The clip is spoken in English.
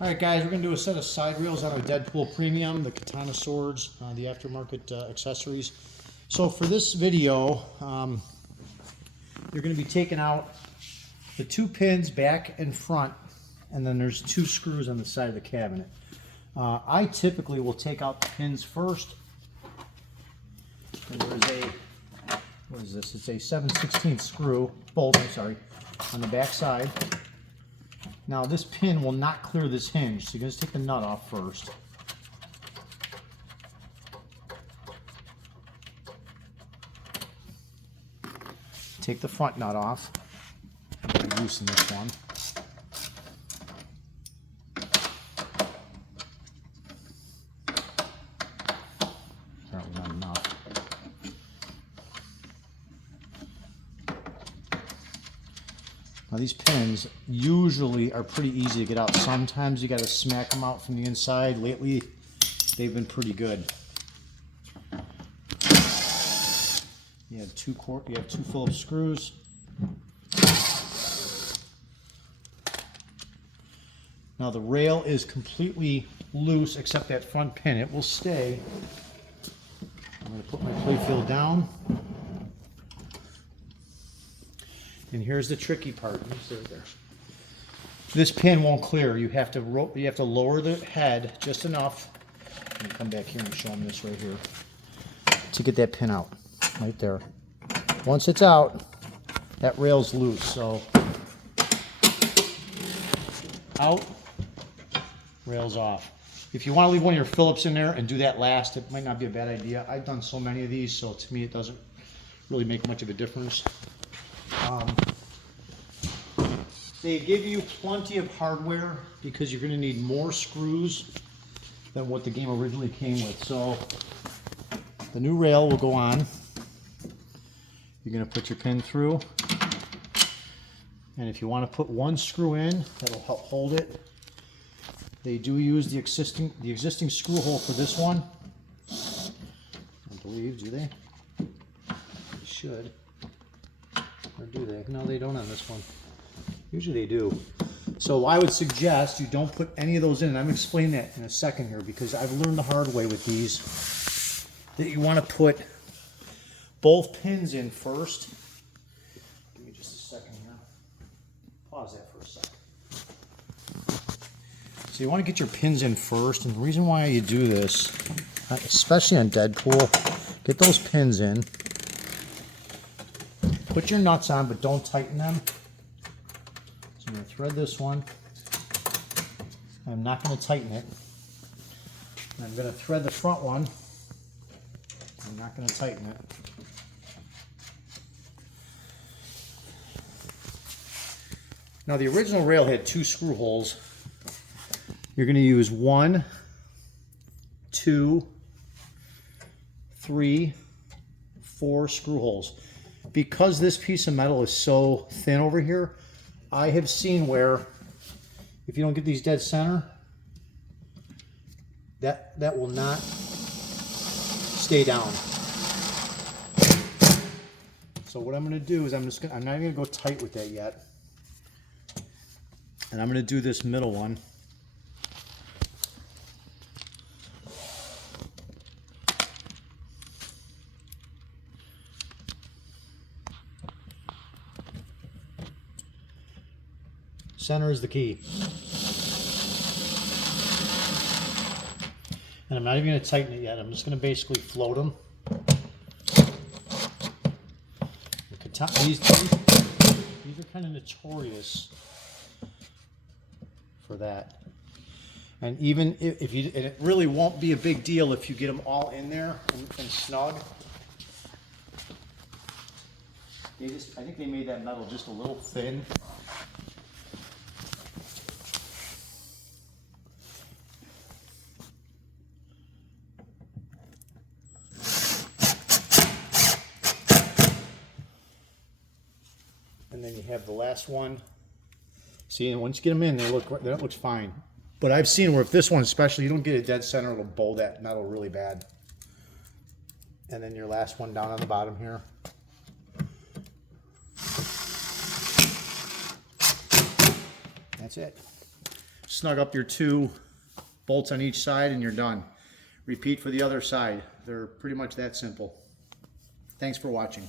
Alright guys, we're going to do a set of side reels on our Deadpool Premium, the katana swords, the aftermarket accessories. So for this video, you're going to be taking out the two pins back and front, and then there's two screws on the side of the cabinet. I typically will take out the pins first. And there's a, what is this? It's a 7/16 screw, bolt, I'm sorry, on the back side. Now this pin will not clear this hinge, so you're going to take the nut off first. Take the front nut off. Loosen this one. Apparently not enough. Now these pins usually are pretty easy to get out. Sometimes you got to smack them out from the inside. Lately, they've been pretty good. You have two Phillips screws. Now the rail is completely loose except that front pin. It will stay. I'm going to put my playfield down. And here's the tricky part. There. This pin won't clear. You have to lower the head just enough. Let me come back here and show them this right here to get that pin out. Right there. Once it's out, that rail's loose. So out, rail's off. If you want to leave one of your Phillips in there and do that last, it might not be a bad idea. I've done so many of these, so to me it doesn't really make much of a difference. They give you plenty of hardware because you're going to need more screws than what the game originally came with. So the new rail will go on. You're going to put your pin through, and if you want to put one screw in, that'll help hold it. They do use the existing screw hole for this one. I believe, do they? They should. Or do they? No, they don't on this one. Usually they do. So I would suggest you don't put any of those in. And I'm explaining that in a second here because I've learned the hard way with these that you want to put both pins in first. Give me just a second here. Pause that for a second. So you want to get your pins in first, and the reason why you do this, especially on Deadpool, get those pins in. Put your nuts on, but don't tighten them. So I'm going to thread this one. I'm not going to tighten it. I'm going to thread the front one. I'm not going to tighten it. Now the original rail had two screw holes. You're going to use 1, 2, 3, 4 screw holes. Because this piece of metal is so thin over here, I have seen where if you don't get these dead center, that will not stay down. So what I'm going to do is I'm not going to go tight with that yet. And I'm going to do this middle one. Center is the key. And I'm not even going to tighten it yet. I'm just going to basically float them. These are kind of notorious for that. And even if you, and it really won't be a big deal if you get them all in there and snug. I think they made that metal just a little thin. And then you have the last one. See, and once you get them in, that looks fine. But I've seen where if this one especially, you don't get a dead center, it'll bow that metal really bad. And then your last one down on the bottom here. That's it. snug up your 2 bolts on each side and you're done. Repeat for the other side. They're pretty much that simple. Thanks for watching.